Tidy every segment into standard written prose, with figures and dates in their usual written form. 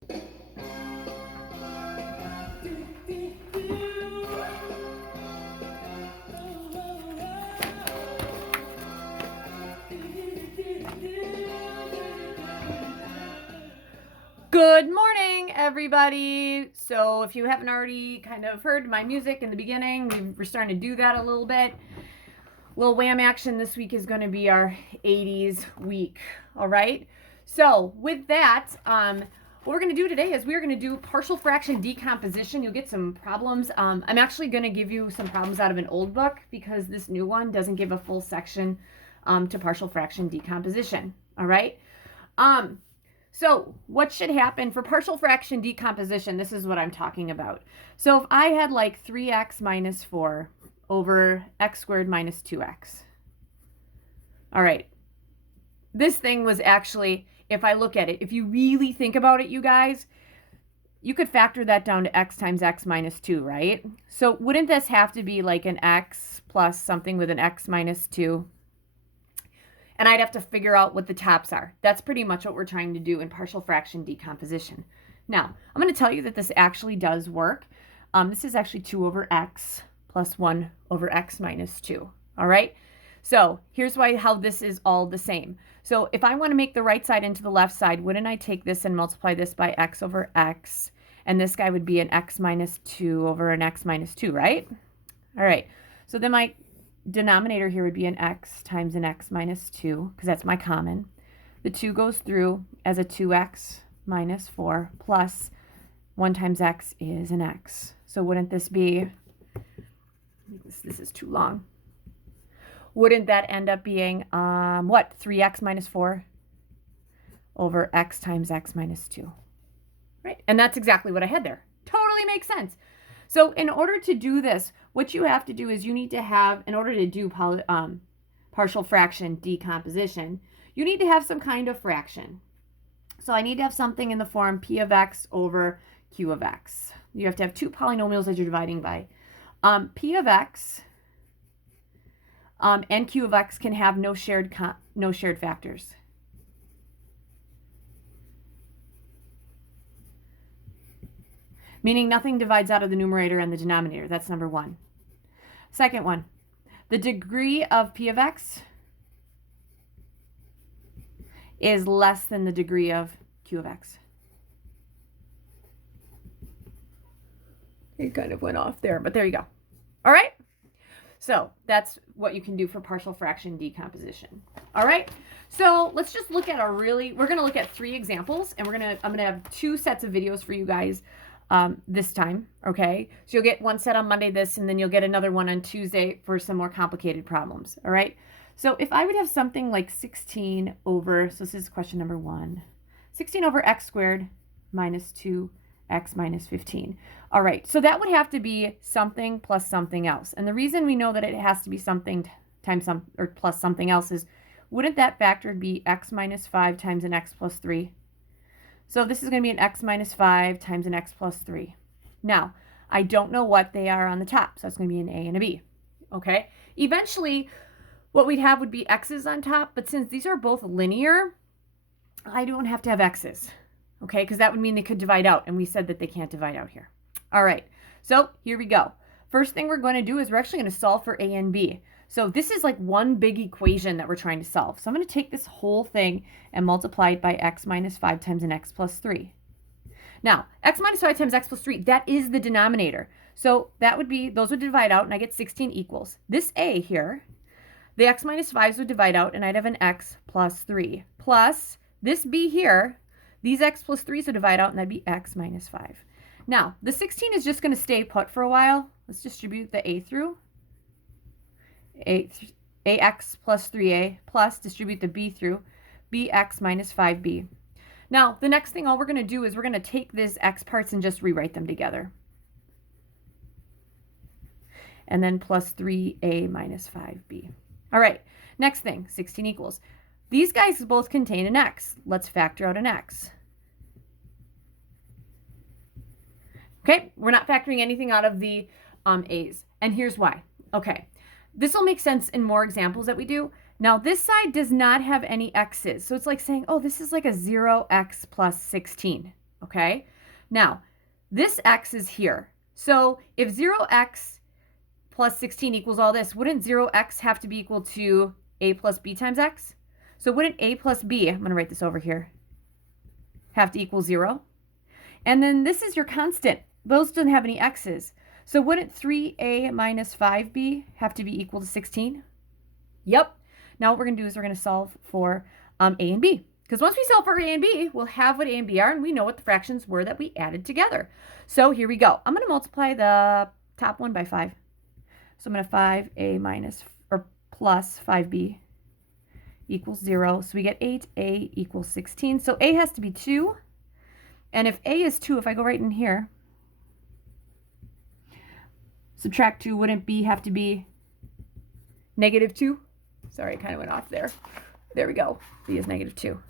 Good morning, everybody. So if you haven't already kind of heard my music in the beginning, we're starting to do that a little bit. Little wham action this week is going to be our 80s week. All right. So with that, what we're going to do today is we're going to do partial fraction decomposition. You'll get some problems. I'm actually going to give you some problems out of an old book because this new one doesn't give a full section to partial fraction decomposition. All right. So what should happen for partial fraction decomposition? This is what I'm talking about. So if I had like 3x minus 4 over x squared minus 2x. All right. This thing was actually, if I look at it, if you really think about it, you guys, you could factor that down to x times x minus 2, right? So wouldn't this have to be like an x plus something with an x minus 2? And I'd have to figure out what the tops are. That's pretty much what we're trying to do in partial fraction decomposition. Now, I'm going to tell you that this actually does work. This is actually 2 over x plus 1 over x minus 2. All right? So here's how this is all the same. So if I want to make the right side into the left side, wouldn't I take this and multiply this by x over x? And this guy would be an x minus 2 over an x minus 2, right? All right. So then my denominator here would be an x times an x minus 2, because that's my common. The 2 goes through as a 2x minus 4 plus 1 times x is an x. So wouldn't this be, this is too long. Wouldn't that end up being, what, 3x minus 4 over x times x minus 2, right? And that's exactly what I had there. Totally makes sense. So in order to do this, what you have to do is you need to have, in order to do partial fraction decomposition, you need to have some kind of fraction. So I need to have something in the form p of x over q of x. You have to have two polynomials that you're dividing by. P of x and q of x can have no shared factors. Meaning nothing divides out of the numerator and the denominator. That's number one. Second one, the degree of p of x is less than the degree of q of x. It kind of went off there, but there you go. All right. So that's what you can do for partial fraction decomposition. All right. So let's just look at we're going to look at 3 examples, and I'm going to have 2 sets of videos for you guys this time, okay? So you'll get one set on Monday and then you'll get another one on Tuesday for some more complicated problems, all right? So if I would have something like 16 over, so this is question number 1, 16 over x squared minus 2x minus 15. All right, so that would have to be something plus something else. And the reason we know that it has to be something times some or plus something else is, wouldn't that factor be x minus 5 times an x plus 3? So this is going to be an x minus 5 times an x plus 3. Now, I don't know what they are on the top, so it's going to be an a and a b, okay? Eventually, what we'd have would be x's on top, but since these are both linear, I don't have to have x's, okay? Because that would mean they could divide out, and we said that they can't divide out here. All right, so here we go. First thing we're going to do is we're actually going to solve for a and b. So this is like one big equation that we're trying to solve. So I'm going to take this whole thing and multiply it by x minus 5 times an x plus 3. Now, x minus 5 times x plus 3, that is the denominator. So that would be, those would divide out, and I get 16 equals. This a here, the x minus 5s would divide out, and I'd have an x plus 3. Plus this b here, these x plus 3s would divide out, and that'd be x minus 5. Now, the 16 is just going to stay put for a while. Let's distribute the a through. Ax plus 3a plus distribute the b through, bx minus 5b. Now, the next thing all we're going to do is we're going to take these x parts and just rewrite them together. And then plus 3a minus 5b. All right, next thing, 16 equals. These guys both contain an x. Let's factor out an x. Okay, we're not factoring anything out of the a's. And here's why. Okay. This will make sense in more examples that we do. Now, this side does not have any x's. So it's like saying, oh, this is like a 0x plus 16. okay? Now, this x is here. So if 0x plus 16 equals all this, wouldn't 0x have to be equal to a plus b times x? So wouldn't a plus b, I'm going to write this over here, have to equal 0? And then this is your constant. Those don't have any x's. So wouldn't 3a minus 5b have to be equal to 16? Yep. Now what we're going to do is we're going to solve for a and b. Because once we solve for a and b, we'll have what a and b are, and we know what the fractions were that we added together. So here we go. I'm going to multiply the top one by 5. So I'm going to 5a minus or plus 5b equals 0. So we get 8a equals 16. So a has to be 2. And if a is 2, if I go right in here, subtract 2, wouldn't b have to be negative 2? Sorry, I kind of went off there. There we go. B is negative 2.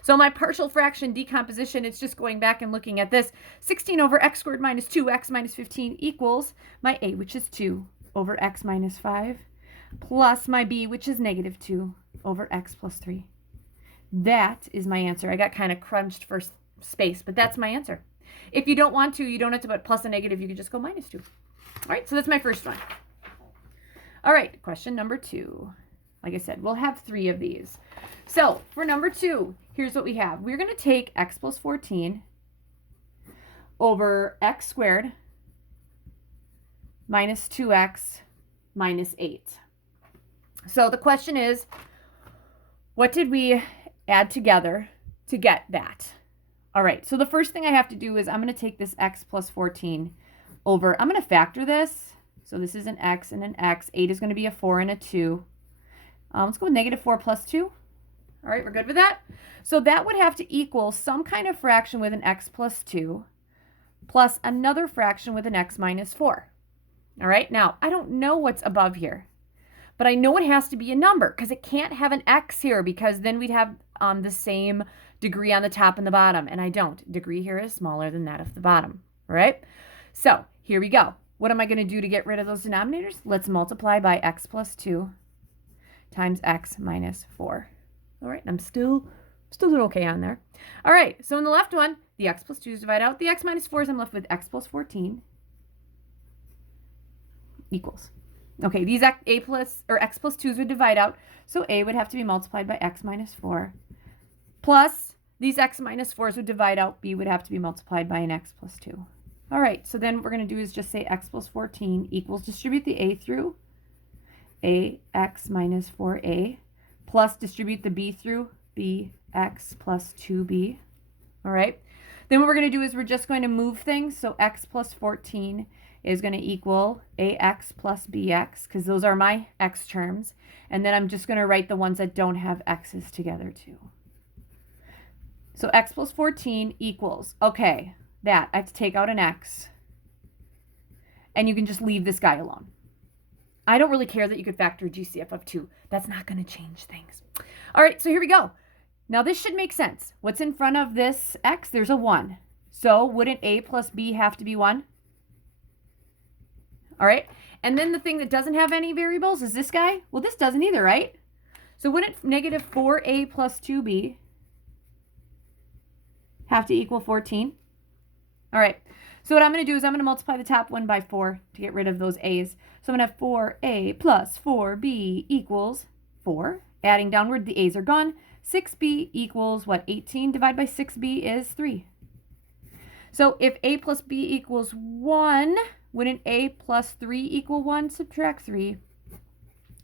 So my partial fraction decomposition, it's just going back and looking at this. 16 over x squared minus 2x minus 15 equals my a, which is 2, over x minus 5, plus my b, which is negative 2, over x plus 3. That is my answer. I got kind of crunched for space, but that's my answer. If you don't want to, you don't have to put plus and negative. You can just go minus 2. All right, so that's my first one. All right, question number 2. Like I said, we'll have 3 of these. So for number 2, here's what we have. We're going to take x plus 14 over x squared minus 2x minus 8. So the question is, what did we add together to get that? All right, so the first thing I have to do is I'm going to take this x plus 14 over, I'm going to factor this. So this is an x and an x. 8 is going to be a 4 and a 2. Let's go with negative 4 plus 2. All right, we're good with that? So that would have to equal some kind of fraction with an x plus 2 plus another fraction with an x minus 4. All right, now I don't know what's above here, but I know it has to be a number because it can't have an x here because then we'd have the same degree on the top and the bottom, and I don't. Degree here is smaller than that of the bottom, all right? So here we go. What am I going to do to get rid of those denominators? Let's multiply by x plus 2 times x minus 4. All right, I'm still doing okay on there. All right, so in the left one, the x plus 2's divide out. The x minus 4's, I'm left with x plus 14 equals. Okay, these a plus or x plus 2's would divide out, so a would have to be multiplied by x minus 4. Plus, these x minus 4's would divide out, b would have to be multiplied by an x plus 2. All right, so then what we're going to do is just say x plus 14 equals, distribute the a through, ax minus 4a, plus distribute the b through, bx plus 2b. All right, then what we're going to do is we're just going to move things. So x plus 14 is going to equal ax plus bx, because those are my x terms. And then I'm just going to write the ones that don't have x's together too. So x plus 14 equals, okay, that, I have to take out an x. And you can just leave this guy alone. I don't really care that you could factor a GCF of 2. That's not going to change things. All right, so here we go. Now this should make sense. What's in front of this x? There's a 1. So wouldn't a plus b have to be 1? All right, and then the thing that doesn't have any variables is this guy. Well, this doesn't either, right? So wouldn't negative 4a plus 2b have to equal 14? All right, so what I'm going to do is I'm going to multiply the top one by 4 to get rid of those a's. So I'm going to have 4a plus 4b equals 4. Adding downward, the a's are gone. 6b equals what? 18 divided by 6b is 3. So if a plus b equals 1, wouldn't a plus 3 equal 1? Subtract 3.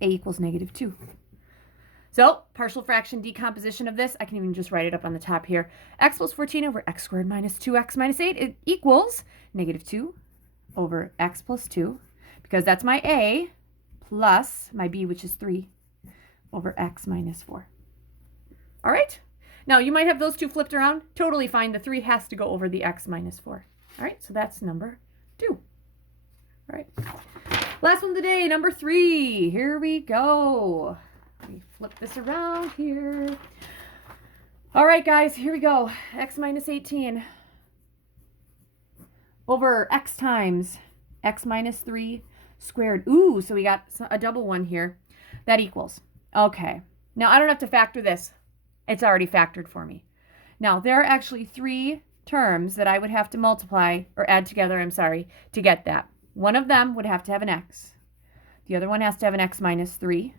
A equals negative 2. So partial fraction decomposition of this, I can even just write it up on the top here. X plus 14 over x squared minus 2x minus 8, it equals negative 2 over x plus 2, because that's my a, plus my b, which is 3, over x minus 4. All right? Now, you might have those two flipped around. Totally fine. The 3 has to go over the x minus 4. All right, so that's number 2. All right. Last one today, number 3. Here we go. Let me flip this around here. All right, guys, here we go. X minus 18 over x times x minus 3 squared. Ooh, so we got a double one here. That equals. Okay. Now, I don't have to factor this. It's already factored for me. Now, there are actually 3 terms that I would have to multiply or add together, I'm sorry, to get that. One of them would have to have an x. The other one has to have an x minus 3.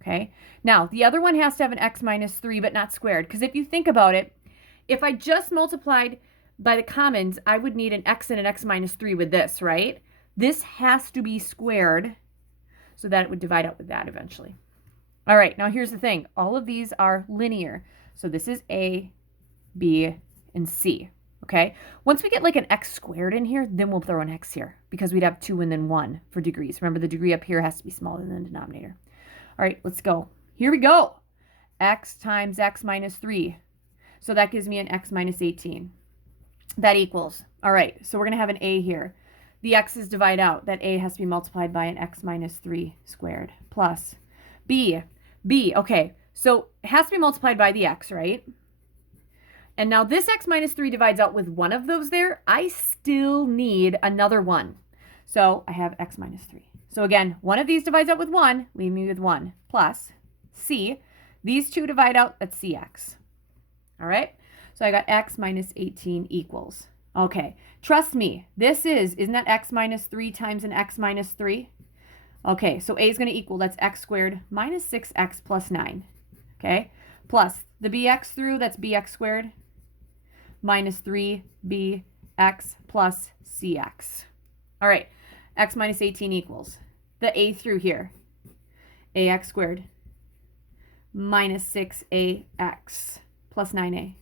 Okay. Now, the other one has to have an x minus 3, but not squared. Because if you think about it, if I just multiplied by the commons, I would need an x and an x minus 3 with this, right? This has to be squared so that it would divide out with that eventually. All right, now here's the thing. All of these are linear. So this is A, B, and C, okay? Once we get like an x squared in here, then we'll throw an x here because we'd have 2 and then 1 for degrees. Remember, the degree up here has to be smaller than the denominator. All right, let's go. Here we go. X times x minus 3. So that gives me an x minus 18. That equals, all right, so we're going to have an A here. The x's divide out. That A has to be multiplied by an x minus 3 squared plus B. B, okay, so it has to be multiplied by the x, right? And now this x minus 3 divides out with one of those there. I still need another one. So I have x minus 3. So again, one of these divides out with 1, leave me with 1, plus C. These two divide out, that's CX. All right, so I got x minus 18 equals. Okay, trust me, isn't that x minus 3 times an x minus 3? Okay, so A is going to equal, that's x squared minus 6x plus 9. Okay, plus the bx through, that's bx squared minus 3bx plus cx. All right, x minus 18 equals the A through here, ax squared minus 6ax plus 9a.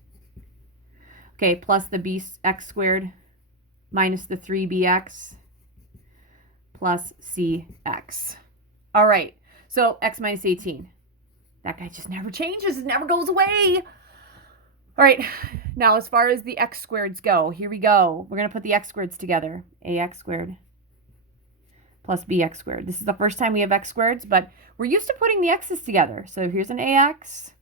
Okay, plus the bx squared minus the 3bx plus cx. All right, so x minus 18. That guy just never changes. It never goes away. All right, now as far as the x squareds go, here we go. We're going to put the x squareds together. Ax squared plus bx squared. This is the first time we have x squareds, but we're used to putting the x's together. So here's an ax.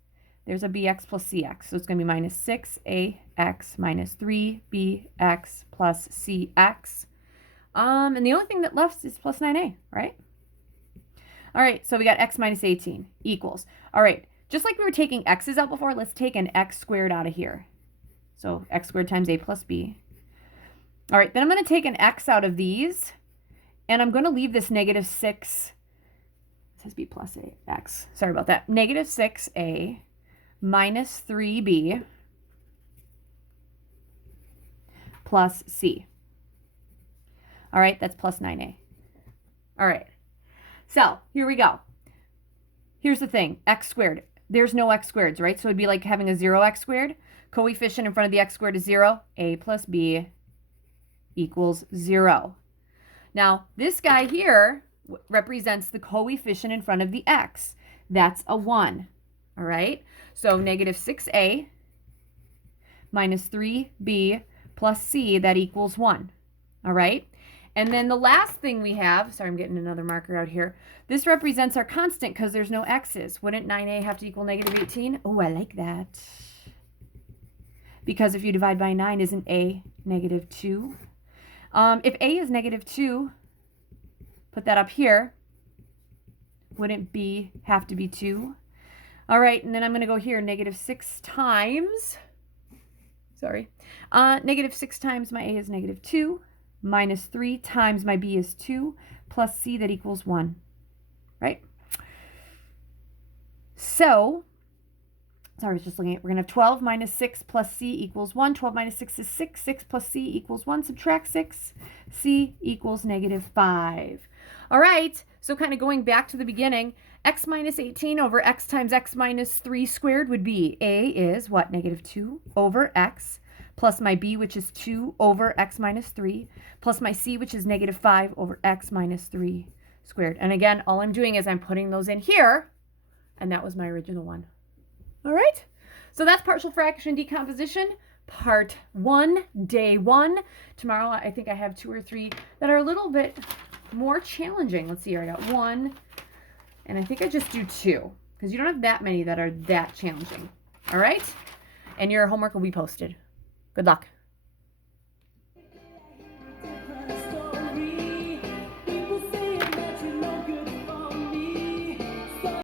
There's a bx plus cx. So it's going to be minus 6ax minus 3bx plus cx. And the only thing that left is plus 9a, right? All right, so we got x minus 18 equals. All right, just like we were taking x's out before, let's take an x squared out of here. So x squared times a plus b. All right, then I'm going to take an x out of these, and I'm going to leave this negative 6. It says b plus a x. Sorry about that. Negative 6a minus 3b plus c. All right, that's plus 9a. All right, so here we go. Here's the thing, x squared. There's no x squareds, right? So it'd be like having a 0x squared. Coefficient in front of the x squared is 0. A plus b equals 0. Now, this guy here represents the coefficient in front of the x. That's a 1, all right? So negative 6a minus 3b plus c, that equals 1, all right? And then the last thing we have, sorry, I'm getting another marker out here. This represents our constant because there's no x's. Wouldn't 9a have to equal negative 18? Oh, I like that. Because if you divide by 9, isn't a negative 2? If a is negative 2, put that up here. Wouldn't b have to be 2? All right, and then I'm going to go here, negative 6 times, negative 6 times my a is negative 2. Minus 3 times my b is 2 plus c, that equals 1, right? So, sorry, I was just looking at, we're going to have 12 minus 6 plus c equals 1. 12 minus 6 is 6. 6 plus c equals 1. Subtract 6. c equals negative 5. All right, so kind of going back to the beginning, x minus 18 over x times x minus 3 squared would be a is what? Negative 2 over x plus my b, which is 2 over x minus 3, plus my c, which is negative 5 over x minus 3 squared. And again, all I'm doing is I'm putting those in here, and that was my original one. All right, so that's partial fraction decomposition, part 1, day 1. Tomorrow, I think I have 2 or 3 that are a little bit more challenging. Let's see here, I got 1, and I think I just do 2, because you don't have that many that are that challenging. All right, and your homework will be posted. Good luck.